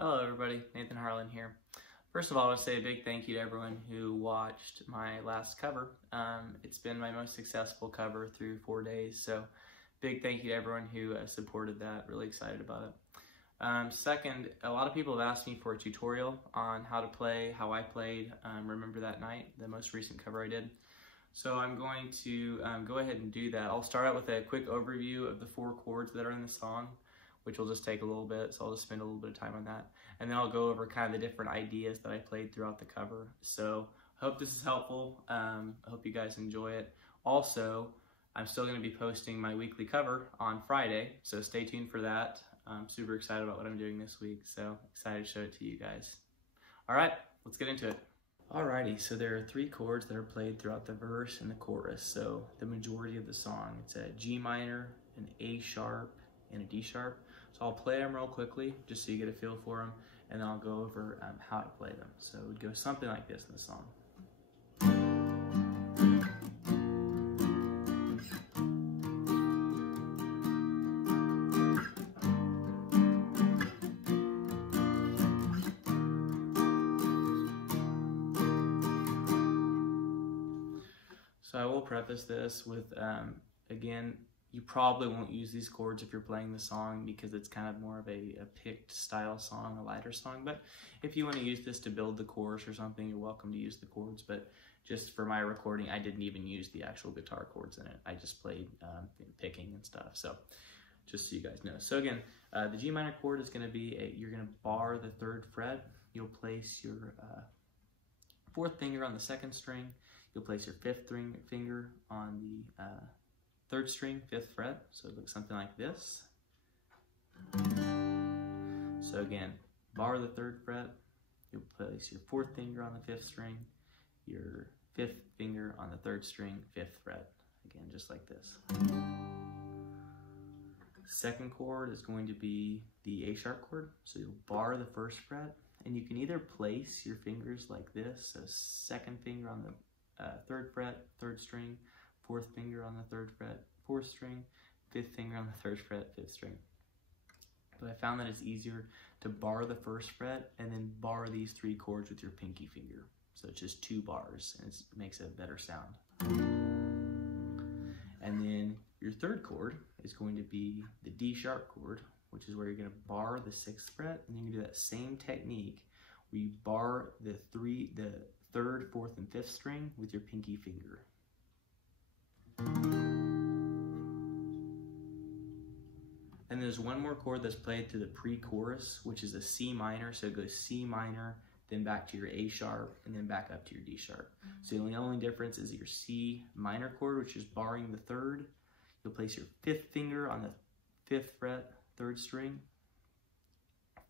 Hello everybody, Nathan Harlan here. First of all, I want to say a big thank you to everyone who watched my last cover. It's been my most successful cover through 4 days, so big thank you to everyone who supported that. Really excited about it. Second, a lot of people have asked me for a tutorial on how to play, how I played Remember That Night, the most recent cover I did. So I'm going to go ahead and do that. I'll start out with a quick overview of the 4 chords that are in the song, which will just take a little bit, so I'll just spend a little bit of time on that. And then I'll go over kind of the different ideas that I played throughout the cover. So I hope this is helpful. I hope you guys enjoy it. Also, I'm still going to be posting my weekly cover on Friday, so stay tuned for that. I'm super excited about what I'm doing this week, so excited to show it to you guys. All right, let's get into it. Alrighty, so there are 3 chords that are played throughout the verse and the chorus. So the majority of the song, it's a G minor, an A sharp, and a D sharp. So I'll play them real quickly, just so you get a feel for them, and then I'll go over how to play them. So it would go something like this in the song. So I will preface this with, again, you probably won't use these chords if you're playing the song because it's kind of more of a picked style song, a lighter song. But if you want to use this to build the chorus or something, you're welcome to use the chords. But just for my recording, I didn't even use the actual guitar chords in it. I just played picking and stuff. So just so you guys know. So again, the G minor chord is going to be, you're going to bar the 3rd fret. You'll place your 4th finger on the 2nd string. You'll place your 5th finger on the 3rd string, 5th fret, so it looks something like this. So again, bar the 3rd fret, you'll place your 4th finger on the 5th string, your 5th finger on the 3rd string, 5th fret, again, just like this. 2nd chord is going to be the A sharp chord, so you'll bar the 1st fret, and you can either place your fingers like this, so 2nd finger on the 3rd fret, 3rd string, 4th finger on the 3rd fret, 4th string, 5th finger on the 3rd fret, 5th string. But I found that it's easier to bar the 1st fret and then bar these 3 chords with your pinky finger. So it's just 2 bars and it makes a better sound. And then your 3rd chord is going to be the D sharp chord, which is where you're going to bar the 6th fret, and then you do that same technique where you bar the 3rd, 4th, and 5th string with your pinky finger. And there's one more chord that's played through the pre-chorus, which is a C minor. So it goes C minor, then back to your A sharp, and then back up to your D sharp. So the only difference is your C minor chord, which is barring the 3rd. You'll place your 5th finger on the 5th fret, 3rd string,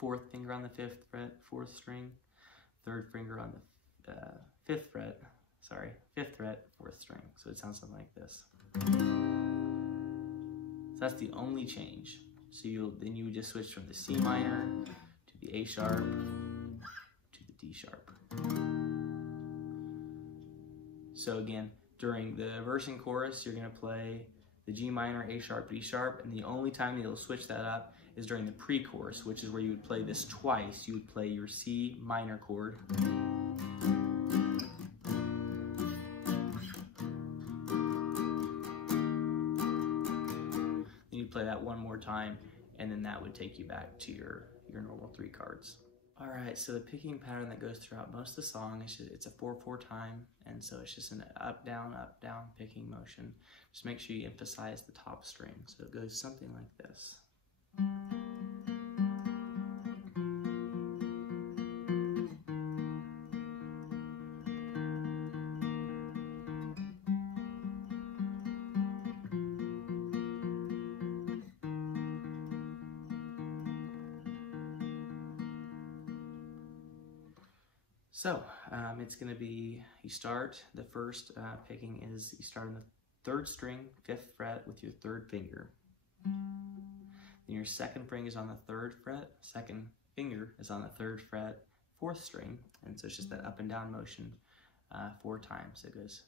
4th finger on the 5th fret, 4th string, 3rd finger on the 5th fret, 5th fret, 4th string. So it sounds something like this. So that's the only change. So then you would just switch from the C minor to the A sharp to the D sharp. So again, during the verse and chorus, you're going to play the G minor, A sharp, D sharp, and the only time that you'll switch that up is during the pre-chorus, which is where you would play this twice. You would play your C minor chord, play that one more time, and then that would take you back to your normal 3 cards. All right, so the picking pattern that goes throughout most of the song, it's a 4/4 time, and so it's just an up, down, picking motion. Just make sure you emphasize the top string. So it goes something like this. So it's going to be, you start, the first picking is you start on the 3rd string, 5th fret with your 3rd finger. Then your 2nd finger is on the 3rd fret, 2nd finger is on the 3rd fret, 4th string, and so it's just that up and down motion 4 times. It goes.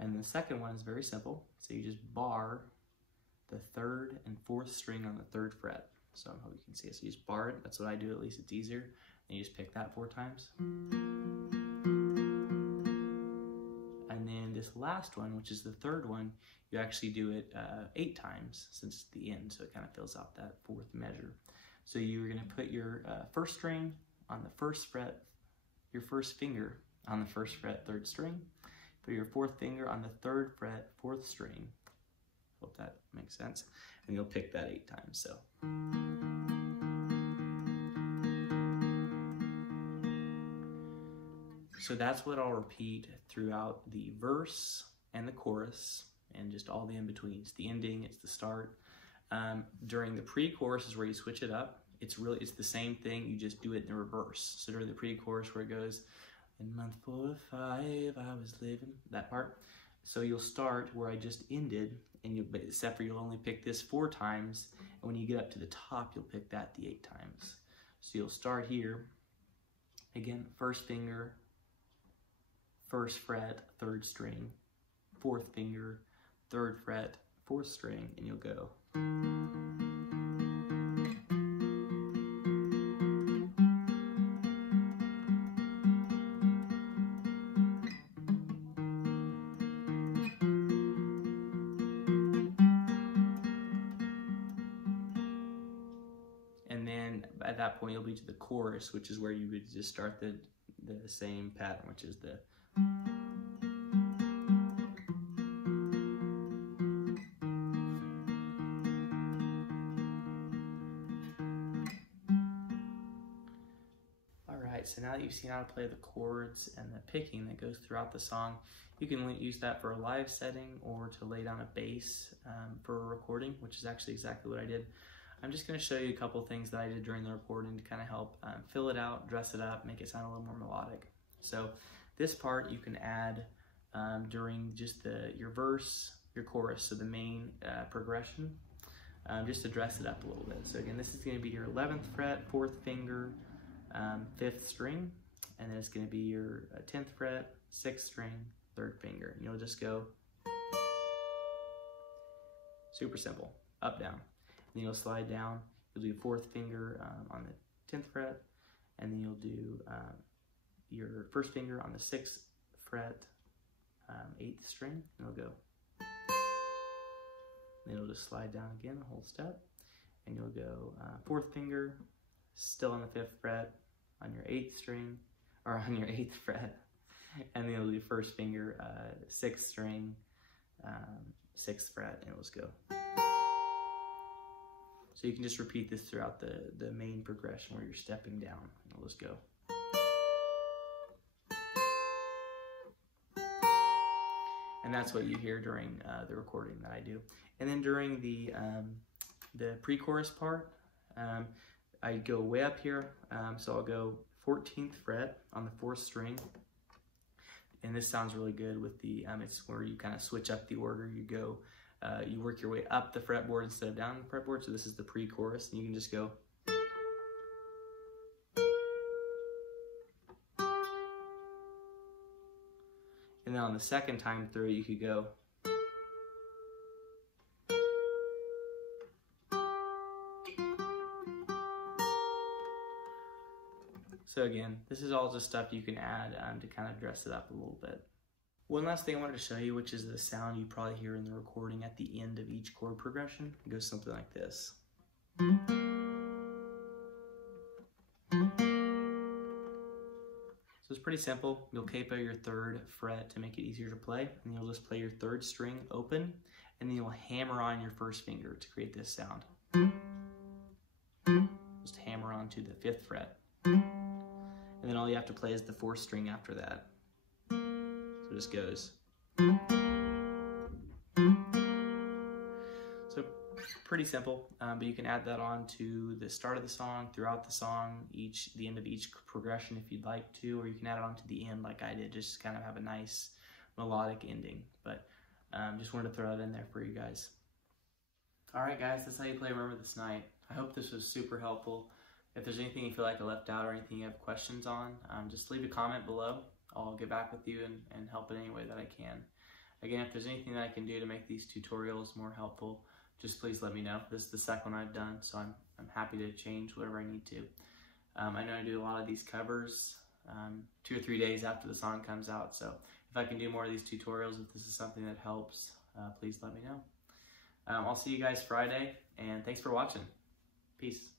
And the second one is very simple, so you just bar the 3rd and 4th string on the 3rd fret. So I hope you can see it. So you just bar it. That's what I do, at least it's easier. And you just pick that 4 times. And then this last one, which is the 3rd one, you actually do it 8 times since it's the end, so it kind of fills out that 4th measure. So you're going to put your 1st string on the 1st fret, your 1st finger on the 1st fret, 3rd string. Put your 4th finger on the 3rd fret, 4th string. Hope that makes sense. And you'll pick that 8 times. So that's what I'll repeat throughout the verse and the chorus and just all the in-betweens. The ending, it's the start. During the pre-chorus is where you switch it up. It's the same thing, you just do it in reverse. So during the pre-chorus where it goes, in month 4 or 5, I was living, that part. So you'll start where I just ended, except for you'll only pick this 4 times, and when you get up to the top, you'll pick that the 8 times. So you'll start here, again, 1st finger, 1st fret, 3rd string, 4th finger, 3rd fret, 4th string, and you'll go. And then at that point, you'll be to the chorus, which is where you would just start the same pattern, which is the. Alright, so now that you've seen how to play the chords and the picking that goes throughout the song, you can use that for a live setting or to lay down a bass for a recording, which is actually exactly what I did. I'm just going to show you a couple things that I did during the recording to kind of help fill it out, dress it up, make it sound a little more melodic. So this part you can add during just your verse, your chorus, so the main progression, just to dress it up a little bit. So again, this is going to be your 11th fret, 4th finger, 5th string, and then it's going to be your 10th fret, 6th string, 3rd finger. And you'll just go super simple, up, down. Then you'll slide down, you'll do 4th finger on the 10th fret, and then you'll do your 1st finger on the 6th fret, 8th string, and it'll go. Then you'll just slide down again, the whole step, and you'll go 4th finger, still on the 5th fret, on your 8th string, or on your 8th fret, and then you'll do 1st finger, 6th string, 6th fret, and it'll just go. So you can just repeat this throughout the main progression where you're stepping down. And it'll just go. And that's what you hear during the recording that I do. And then during the pre-chorus part, I go way up here. So I'll go 14th fret on the 4th string. And this sounds really good with the, it's where you kind of switch up the order. You go. You work your way up the fretboard instead of down the fretboard, so this is the pre-chorus, and you can just go. And then on the second time through, you could go. So again, this is all just stuff you can add to kind of dress it up a little bit. One last thing I wanted to show you, which is the sound you probably hear in the recording at the end of each chord progression. It goes something like this. So it's pretty simple. You'll capo your 3rd fret to make it easier to play, and you'll just play your 3rd string open, and then you'll hammer on your 1st finger to create this sound. Just hammer on to the 5th fret. And then all you have to play is the 4th string after that. So it just goes. So pretty simple, but you can add that on to the start of the song, throughout the song, the end of each progression if you'd like to, or you can add it on to the end like I did, just kind of have a nice melodic ending. But just wanted to throw that in there for you guys. Alright guys, that's how you play Remember This Night. I hope this was super helpful. If there's anything you feel like I left out or anything you have questions on, just leave a comment below. I'll get back with you and help in any way that I can. Again, if there's anything that I can do to make these tutorials more helpful, just please let me know. This is the second one I've done, so I'm happy to change whatever I need to. I know I do a lot of these covers 2 or 3 days after the song comes out, so if I can do more of these tutorials, if this is something that helps, please let me know. I'll see you guys Friday, and thanks for watching. Peace.